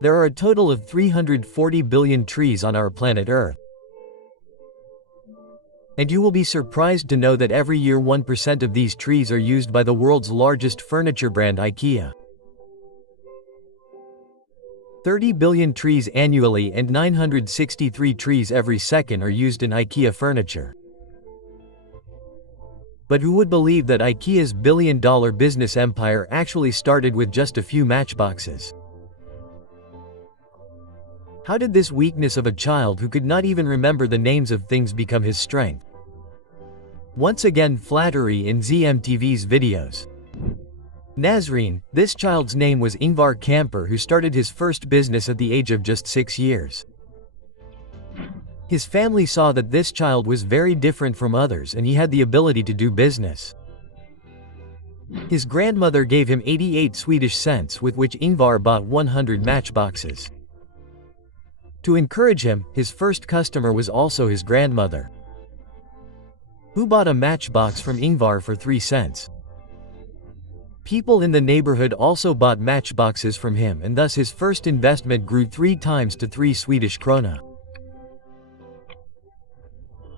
There are a total of 340 billion trees on our planet Earth. And you will be surprised to know that every year 1% of these trees are used by the world's largest furniture brand IKEA. 30 billion trees annually and 963 trees every second are used in IKEA furniture. But who would believe that IKEA's billion-dollar business empire actually started with just a few matchboxes? How did this weakness of a child who could not even remember the names of things become his strength? Once again, flattery in Zemtv's videos. Nazreen, this child's name was Ingvar Kamper, who started his first business at the age of just 6 years. His family saw that this child was very different from others and he had the ability to do business. His grandmother gave him 88 Swedish cents with which Ingvar bought 100 matchboxes. To encourage him, his first customer was also his grandmother, who bought a matchbox from Ingvar for 3 cents. People in the neighborhood also bought matchboxes from him, and thus his first investment grew 3 times to 3 Swedish krona.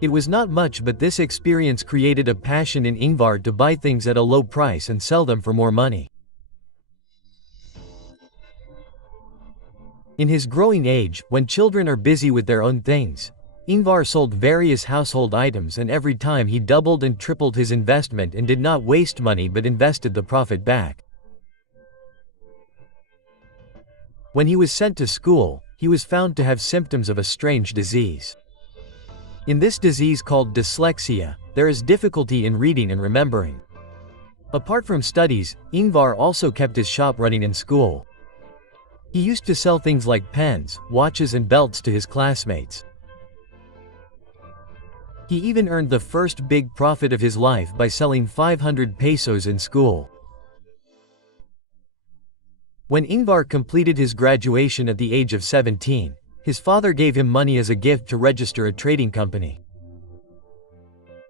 It was not much, but this experience created a passion in Ingvar to buy things at a low price and sell them for more money. In his growing age, when children are busy with their own things, Ingvar sold various household items, and every time he doubled and tripled his investment and did not waste money but invested the profit back. When he was sent to school, he was found to have symptoms of a strange disease. In this disease called dyslexia, there is difficulty in reading and remembering. Apart from studies, Ingvar also kept his shop running in school. He used to sell things like pens, watches and belts to his classmates. He even earned the first big profit of his life by selling 500 pesos in school. When Ingvar completed his graduation at the age of 17, his father gave him money as a gift to register a trading company.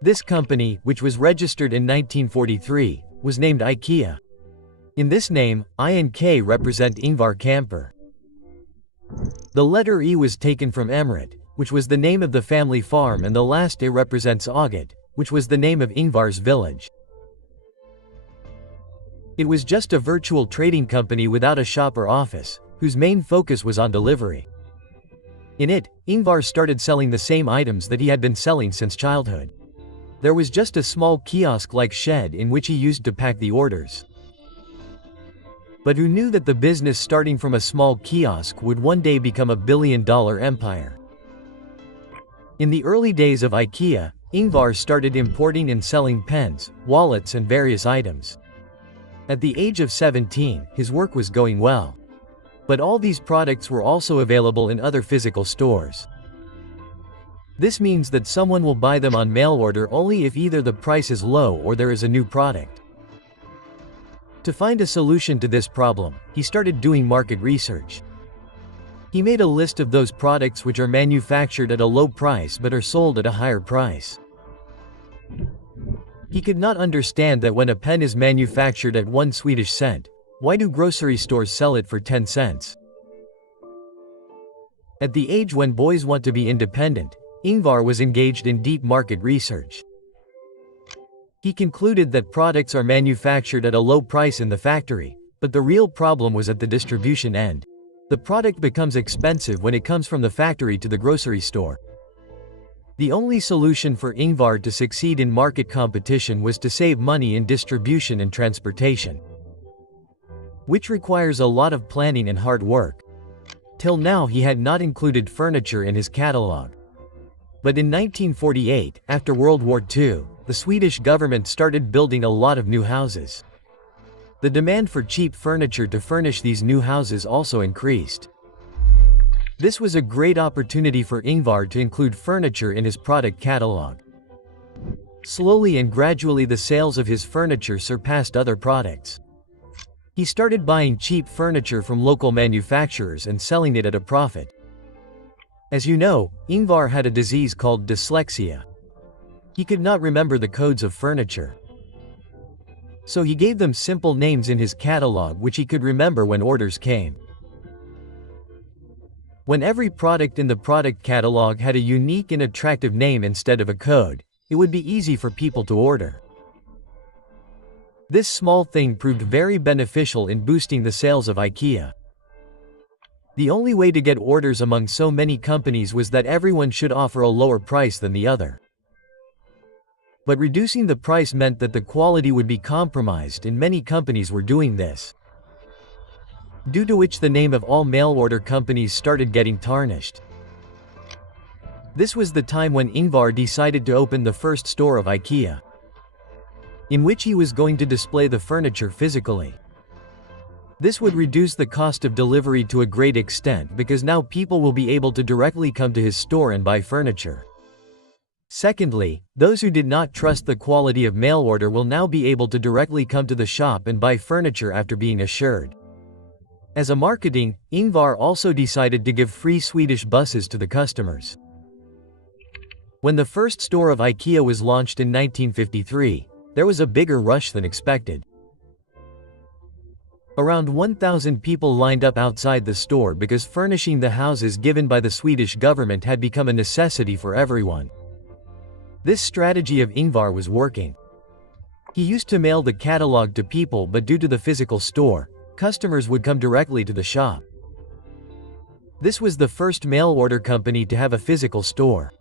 This company, which was registered in 1943, was named IKEA. In this name, I and K represent Ingvar Kamper. The letter E was taken from Emret, which was the name of the family farm, and the last A represents August, which was the name of Ingvar's village. It was just a virtual trading company without a shop or office, whose main focus was on delivery. In it, Ingvar started selling the same items that he had been selling since childhood. There was just a small kiosk-like shed in which he used to pack the orders. But who knew that the business starting from a small kiosk would one day become a billion-dollar empire? In the early days of IKEA, Ingvar started importing and selling pens, wallets and various items. At the age of 17, his work was going well. But all these products were also available in other physical stores. This means that someone will buy them on mail order only if either the price is low or there is a new product. To find a solution to this problem, he started doing market research. He made a list of those products which are manufactured at a low price but are sold at a higher price. He could not understand that when a pen is manufactured at 1 Swedish cent, why do grocery stores sell it for 10 cents? At the age when boys want to be independent, Ingvar was engaged in deep market research. He concluded that products are manufactured at a low price in the factory, but the real problem was at the distribution end. The product becomes expensive when it comes from the factory to the grocery store. The only solution for Ingvar to succeed in market competition was to save money in distribution and transportation, which requires a lot of planning and hard work. Till now he had not included furniture in his catalog. But in 1948, after World War II, the Swedish government started building a lot of new houses. The demand for cheap furniture to furnish these new houses also increased. This was a great opportunity for Ingvar to include furniture in his product catalog. Slowly and gradually the sales of his furniture surpassed other products. He started buying cheap furniture from local manufacturers and selling it at a profit. As you know, Ingvar had a disease called dyslexia. He could not remember the codes of furniture. So he gave them simple names in his catalog which he could remember when orders came. When every product in the product catalog had a unique and attractive name instead of a code, it would be easy for people to order. This small thing proved very beneficial in boosting the sales of IKEA. The only way to get orders among so many companies was that everyone should offer a lower price than the other. But reducing the price meant that the quality would be compromised, and many companies were doing this, due to which the name of all mail-order companies started getting tarnished. This was the time when Ingvar decided to open the first store of IKEA, in which he was going to display the furniture physically. This would reduce the cost of delivery to a great extent because now people will be able to directly come to his store and buy furniture. Secondly, those who did not trust the quality of mail order will now be able to directly come to the shop and buy furniture after being assured. As a marketing, Ingvar also decided to give free Swedish buses to the customers. When the first store of IKEA was launched in 1953, there was a bigger rush than expected. Around 1,000 people lined up outside the store because furnishing the houses given by the Swedish government had become a necessity for everyone. This strategy of Ingvar was working. He used to mail the catalog to people, but due to the physical store, customers would come directly to the shop. This was the first mail order company to have a physical store.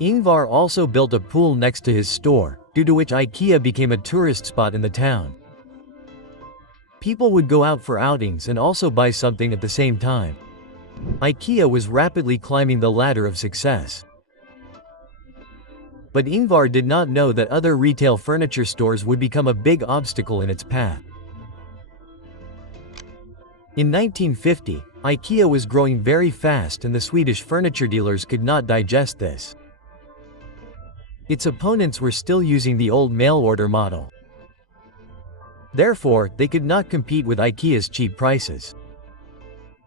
Ingvar also built a pool next to his store, due to which IKEA became a tourist spot in the town. People would go out for outings and also buy something at the same time. IKEA was rapidly climbing the ladder of success. But Ingvar did not know that other retail furniture stores would become a big obstacle in its path. In 1950, IKEA was growing very fast and the Swedish furniture dealers could not digest this. Its opponents were still using the old mail order model. Therefore, they could not compete with IKEA's cheap prices.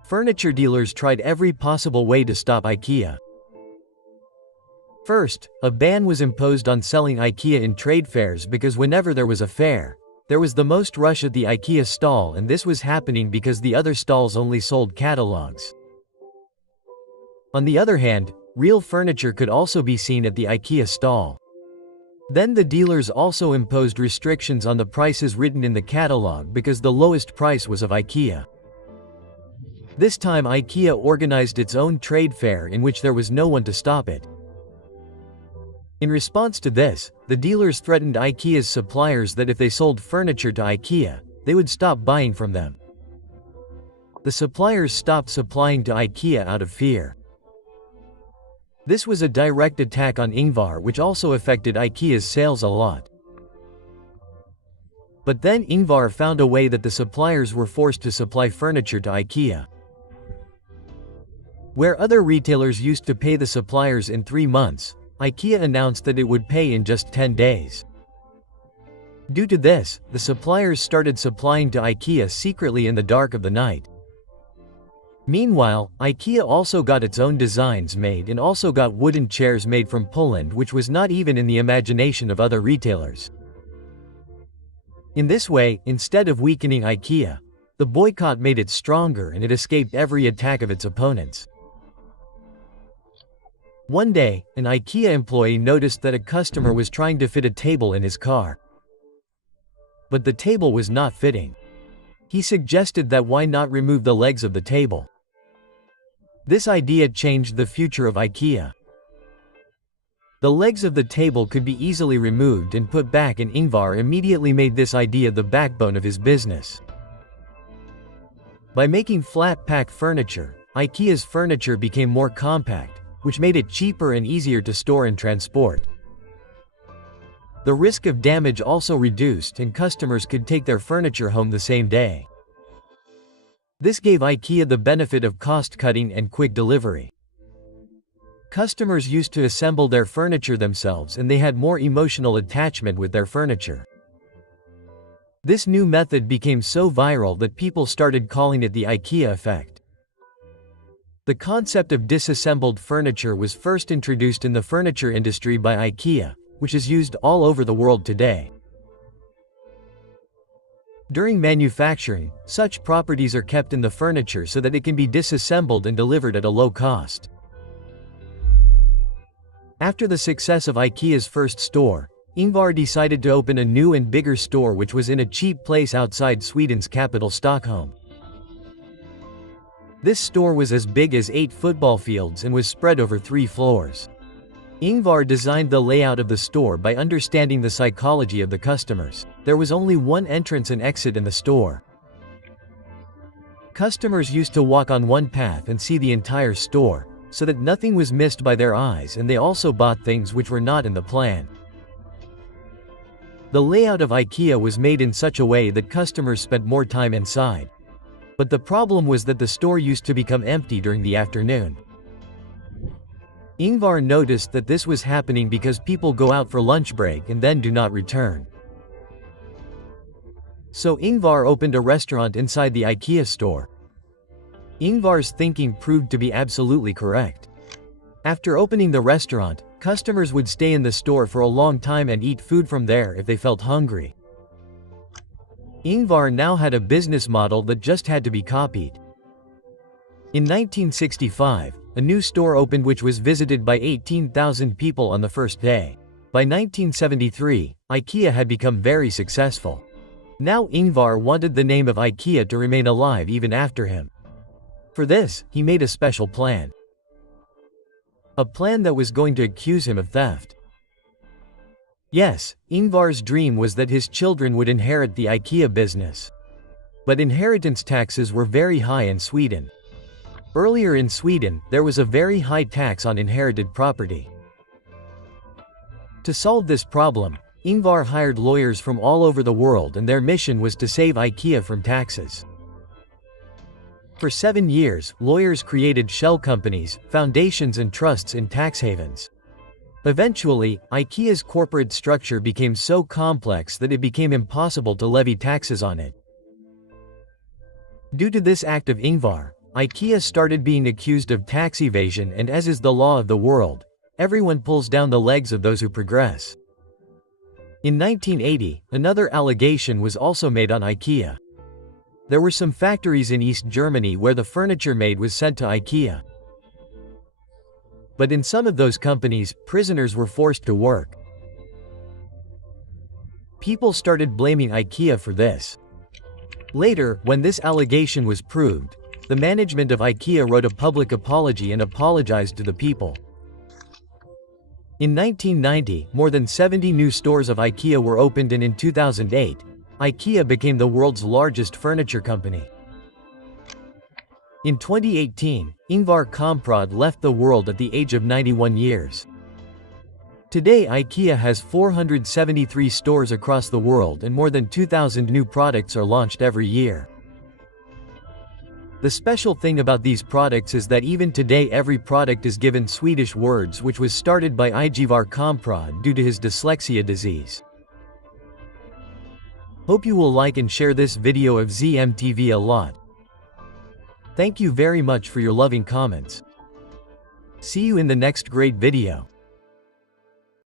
Furniture dealers tried every possible way to stop IKEA. First, a ban was imposed on selling IKEA in trade fairs because whenever there was a fair, there was the most rush at the IKEA stall, and this was happening because the other stalls only sold catalogs. On the other hand, real furniture could also be seen at the IKEA stall. Then the dealers also imposed restrictions on the prices written in the catalog because the lowest price was of IKEA. This time IKEA organized its own trade fair in which there was no one to stop it. In response to this, the dealers threatened IKEA's suppliers that if they sold furniture to IKEA, they would stop buying from them. The suppliers stopped supplying to IKEA out of fear. This was a direct attack on Ingvar, which also affected IKEA's sales a lot. But then Ingvar found a way that the suppliers were forced to supply furniture to IKEA. Where other retailers used to pay the suppliers in 3 months, IKEA announced that it would pay in just 10 days. Due to this, the suppliers started supplying to IKEA secretly in the dark of the night. Meanwhile, IKEA also got its own designs made and also got wooden chairs made from Poland, which was not even in the imagination of other retailers. In this way, instead of weakening IKEA, the boycott made it stronger and it escaped every attack of its opponents. One day, an IKEA employee noticed that a customer was trying to fit a table in his car. But the table was not fitting. He suggested that why not remove the legs of the table. This idea changed the future of IKEA. The legs of the table could be easily removed and put back, and Ingvar immediately made this idea the backbone of his business. By making flat-pack furniture, IKEA's furniture became more compact, which made it cheaper and easier to store and transport. The risk of damage also reduced and customers could take their furniture home the same day. This gave IKEA the benefit of cost-cutting and quick delivery. Customers used to assemble their furniture themselves and they had more emotional attachment with their furniture. This new method became so viral that people started calling it the IKEA effect. The concept of disassembled furniture was first introduced in the furniture industry by IKEA, which is used all over the world today. During manufacturing, such properties are kept in the furniture so that it can be disassembled and delivered at a low cost. After the success of IKEA's first store, Ingvar decided to open a new and bigger store which was in a cheap place outside Sweden's capital Stockholm. This store was as big as 8 football fields and was spread over 3 floors. Ingvar designed the layout of the store by understanding the psychology of the customers. There was only one entrance and exit in the store. Customers used to walk on one path and see the entire store, so that nothing was missed by their eyes, and they also bought things which were not in the plan. The layout of IKEA was made in such a way that customers spent more time inside. But the problem was that the store used to become empty during the afternoon. Ingvar noticed that this was happening because people go out for lunch break and then do not return. So Ingvar opened a restaurant inside the IKEA store. Ingvar's thinking proved to be absolutely correct. After opening the restaurant, customers would stay in the store for a long time and eat food from there if they felt hungry. Ingvar now had a business model that just had to be copied. In 1965, a new store opened which was visited by 18,000 people on the first day. By 1973, IKEA had become very successful. Now Ingvar wanted the name of IKEA to remain alive even after him. For this, he made a special plan. A plan that was going to accuse him of theft. Yes, Ingvar's dream was that his children would inherit the IKEA business. But inheritance taxes were very high in Sweden. Earlier in Sweden, there was a very high tax on inherited property. To solve this problem, Ingvar hired lawyers from all over the world, and their mission was to save IKEA from taxes. For 7 years, lawyers created shell companies, foundations and trusts in tax havens. Eventually, IKEA's corporate structure became so complex that it became impossible to levy taxes on it. Due to this act of Ingvar, IKEA started being accused of tax evasion, and as is the law of the world, everyone pulls down the legs of those who progress. In 1980, another allegation was also made on IKEA. There were some factories in East Germany where the furniture made was sent to IKEA. But in some of those companies, prisoners were forced to work. People started blaming IKEA for this. Later, when this allegation was proved, the management of IKEA wrote a public apology and apologized to the people. In 1990, more than 70 new stores of IKEA were opened, and in 2008, IKEA became the world's largest furniture company. In 2018, Ingvar Kamprad left the world at the age of 91 years. Today IKEA has 473 stores across the world, and more than 2,000 new products are launched every year. The special thing about these products is that even today every product is given Swedish words, which was started by Ingvar Kamprad due to his dyslexia disease. Hope you will like and share this video of Zemtv a lot. Thank you very much for your loving comments. See you in the next great video.